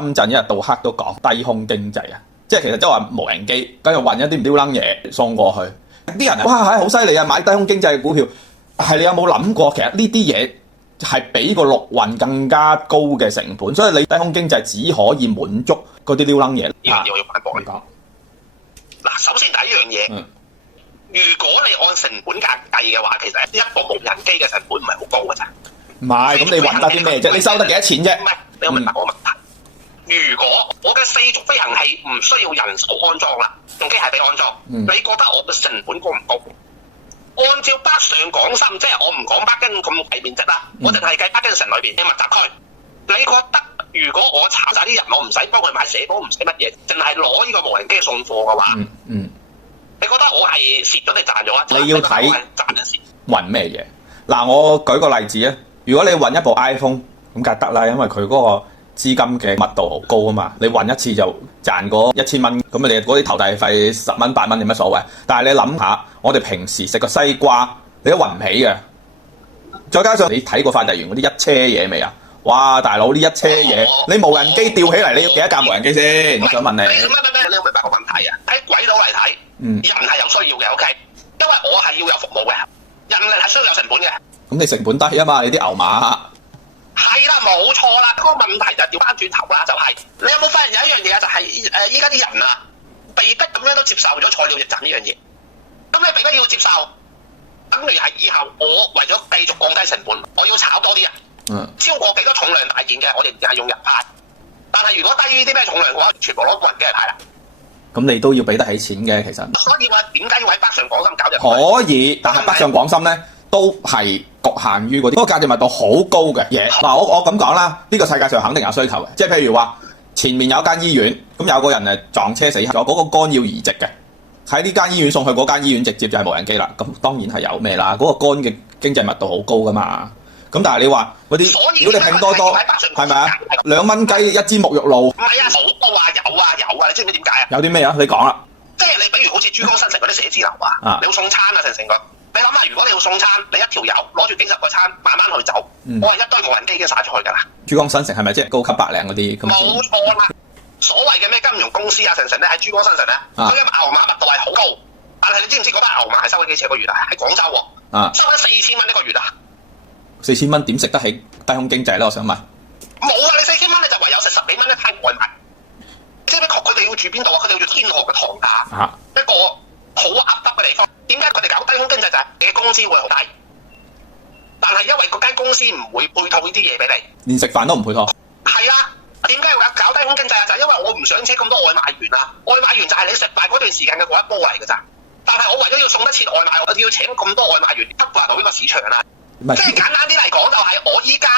深圳一日到黑都講低空經濟啊，即係其實即係話無人機跟住運一啲唔撩楞嘢送過去，啲人哇係好犀利啊，買低空經濟嘅股票，係你有冇諗過其實呢啲嘢係比個陸運更加高嘅成本，所以你低空經濟只可以滿足嗰啲撩楞嘢。要反駁你講。嗱，首先第一樣嘢，如果你按成本價計嘅話，其實一個無人機嘅成本唔係好高嘅咋。唔係，咁你運得啲咩啫？你收得幾多錢啫？唔係，你有明白我問題？如果我嘅4軸飛行器唔需要人手安裝啦，用機械臂安裝，你覺得我嘅成本高唔高？按照北上廣深，即係我唔講北京咁大面積啦，我淨係計北京城裏邊嘅密集區。你覺得如果我炒晒啲人，我唔使幫佢買社保，唔使乜嘢，淨係攞呢個無人機送貨嘅話，你覺得我係蝕咗定賺咗啊？你要睇賺定蝕運咩嘢？嗱，我舉個例子啊，如果你運一部 iPhone 咁梗係得啦，因為佢嗰個資金嘅密度好高啊嘛，你運一次就賺嗰1000蚊，咁你嗰啲投遞費10蚊8蚊有乜所謂？但係你諗下，我哋平時食個西瓜，你都運唔起嘅，再加上你睇過發遞員嗰啲一車嘢未啊？哇，大佬呢一車嘢，你無人機吊起嚟，你要幾多架無人機先？我想問你。你有明白個問題啊？喺軌道嚟睇，人係有需要嘅 ，OK， 因為我係要有服務嘅，人力係需要有成本嘅。咁你成本低啊嘛，你啲牛馬。係啦，冇錯啦。嗰個問題就調翻轉頭啦，就係你有冇發現有一樣嘢啊？就係依家啲人啊，被逼咁樣都接受咗菜鳥驛站呢樣嘢。咁你被逼要接受，等於係以後我為咗繼續降低成本，我要炒多啲人。超過幾多重量大件嘅，我哋淨係用人派。但係如果低於啲咩重量嘅話，全部攞無人機嚟派啦。咁你都要俾得起錢嘅，其實。所以話點解要喺北上廣深搞就可以，但係北上廣深咧都係局限於嗰啲，嗰個價值密度好高嘅嘢。嗱，我咁講啦，呢個世界上肯定有需求嘅，即係譬如話前面有間醫院，咁有個人撞車死咗，嗰個肝要移植嘅，喺呢間醫院送去嗰間醫院直接就係無人機啦。咁當然係有咩啦？嗰個肝嘅經濟密度好高噶嘛。咁但係你話嗰啲，如果你拼多多，係咪啊？2蚊雞一支沐浴露。唔係啊，好多啊，有啊，你知唔知點解啊？有啲咩啊？你講啦。即係你比如好似珠江新城嗰啲寫字樓啊，你要送餐啊，成個。你諗下，如果你要送餐，你一條友攞住幾十個餐，慢慢去走，我係一堆無人機已經曬出去㗎啦。珠江新城係咪即係高級白領嗰啲？冇錯啦。所謂嘅咩金融公司啊，成咧喺珠江新城咧，佢嘅牛馬密度係好高，但係你知唔知嗰班牛馬係收緊幾錢一個月啊？喺廣州喎，收緊4000蚊一個月啊！4000蚊點食得起低空經濟咧？我想問。冇啊！你4000蚊你就唯有食10幾蚊一餐外賣。你知唔知佢哋要住邊度啊？佢哋要住天河嘅塘價，一個好噏得嘅地方。點解佢哋搞低空經濟就係你嘅工資會好低，但係因為嗰間公司唔會配套呢啲嘢俾你，連食飯都唔配套。係啊，點解要搞低空經濟啊？就係因為我唔想請咁多外賣員啊！外賣員就係你食飯嗰段時間嘅嗰一波嚟㗎咋。但係我為咗要送得切外賣，我要請咁多外賣員 cover 到呢個市場啊！即係簡單啲嚟講，就係我依家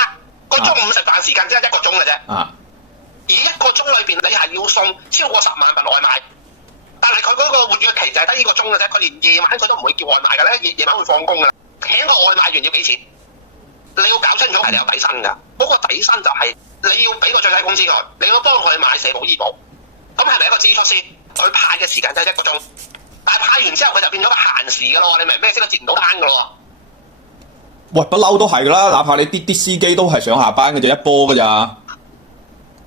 個中午食飯時間只係1個鐘嘅啫。而1個鐘裏邊，你係要送超過10萬份外賣，但係佢嗰個活躍期就係得呢個鐘嘅啫。佢連夜晚佢都唔會叫外賣嘅咧，夜晚會放工㗎啦。請個外賣員要幾錢？你要搞清楚係你有底薪㗎。嗰個底薪就係你要俾個最低工資佢，你要幫佢買社保醫保，咁係咪一個支出先？佢派嘅時間就係1個鐘，但係派完之後佢就變咗個閒時㗎咯。你明咩？即係接唔到單㗎咯。喂，不嬲都係噶啦，哪怕你啲司機都係上下班嘅啫，一波噶咋？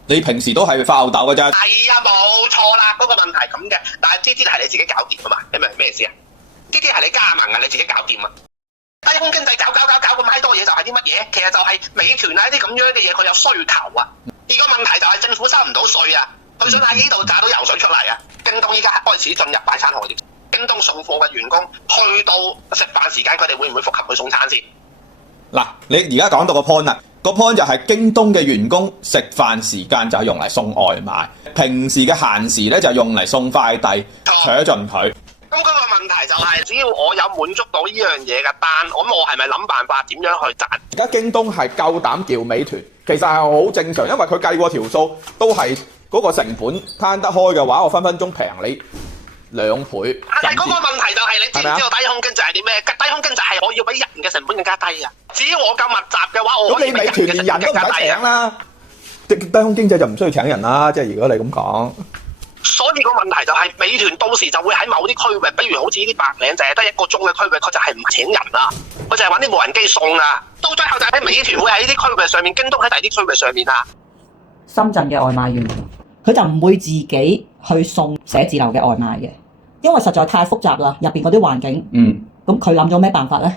你平時都係發吽哣噶咋？係啊，冇錯啦，嗰個問題係咁嘅，但係呢啲係你自己搞掂啊嘛，你明咩意思啊？呢啲係你加盟啊，你自己搞掂啊！低空經濟搞咁閪多嘢就係啲乜嘢？其實就係美團啊啲咁樣嘅嘢，佢有需求啊。而個問題就係政府收唔到稅啊，佢想喺呢度榨到油水出嚟啊！京東依家開始進入快餐行業，京東送貨嘅員工去到食飯時間，佢哋會唔會復合去送餐先？嗱，你而家講到個 point 啦，個 point 就係京東嘅員工食飯時間就係用嚟送外賣，平時嘅閒時咧就用嚟送快遞，扯盡佢。咁嗰個問題就係，只要我有滿足到呢樣嘢嘅單，咁我係咪諗辦法點樣去賺？而家京東係夠膽叫美團，其實係好正常，因為佢計過條數，都係嗰個成本攤得開嘅話，我分分鐘平你2倍。但係嗰個問題就係，你知唔知道低空經濟係啲咩？低空經濟係我要比人嘅成本更加低啊！只要我夠密集嘅話，我可以比人嘅成本更加低啦。低空經濟就唔需要請人啦，即係如果你咁講。所以個問題就係，美團到時就會喺某啲區域，比如好似呢啲白領，就係得1個鐘嘅區域，佢就係唔請人啦，佢就係揾啲無人機送啊。到最後就係美團會喺呢啲區域上面，京東喺第二啲區域上面啊。深圳嘅外賣員，佢就唔會自己去送寫字樓嘅外賣嘅，因為實在太複雜啦，入邊嗰啲環境。咁佢諗咗咩辦法咧？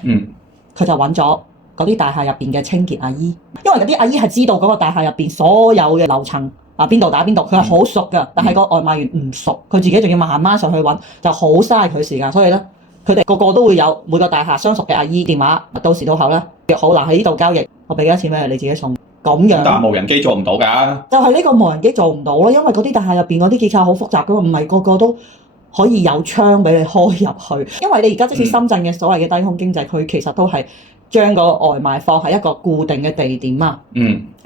佢就揾咗嗰啲大廈入邊嘅清潔阿姨，因為嗰啲阿姨係知道嗰個大廈入邊所有嘅樓層邊度打邊度，佢係好熟噶。但係個外賣員唔熟，佢自己仲要慢慢上去揾，就好嘥佢時間。所以咧，佢哋個個都會有每個大廈相熟嘅阿姨電話，到時到候咧約好嗱喺呢度交易，我俾幾多錢俾你，你自己送咁樣。但係無人機做唔到㗎。就係呢個無人機做唔到咯，因為嗰啲大廈入邊嗰啲結構好複雜噶嘛，唔係個個都可以有窗俾你開入去。因為你而家即使深圳嘅所謂嘅低空經濟區，其實都係將個外賣放喺一個固定嘅地點啊。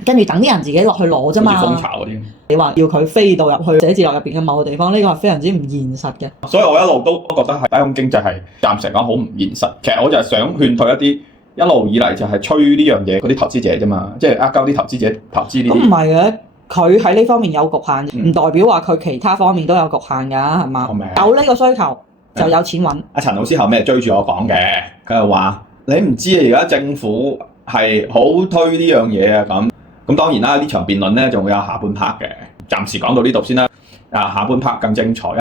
跟住等啲人自己落去攞啫嘛。好似蜂巢嗰啲。你話要佢飛到入去寫字樓入邊嘅某個地方，呢個係非常之唔現實嘅。所以我一路都覺得係低空經濟係暫時嚟講好唔現實。其實我就係想勸退一啲一路以嚟就係吹呢樣嘢嗰啲投資者啫嘛，即係呃鳩啲投資者投資呢啲。咁唔係嘅，佢喺呢方面有局限，唔代表話佢其他方面都有局限㗎，係嘛？有呢個需求就有錢揾。阿陳老師後尾追住我講嘅，佢又話你唔知而家政府係好推呢樣嘢啊咁。咁當然啦，呢場辯論咧仲會有下半 part 嘅，暫時講到呢度先啦。下半 part 更精彩。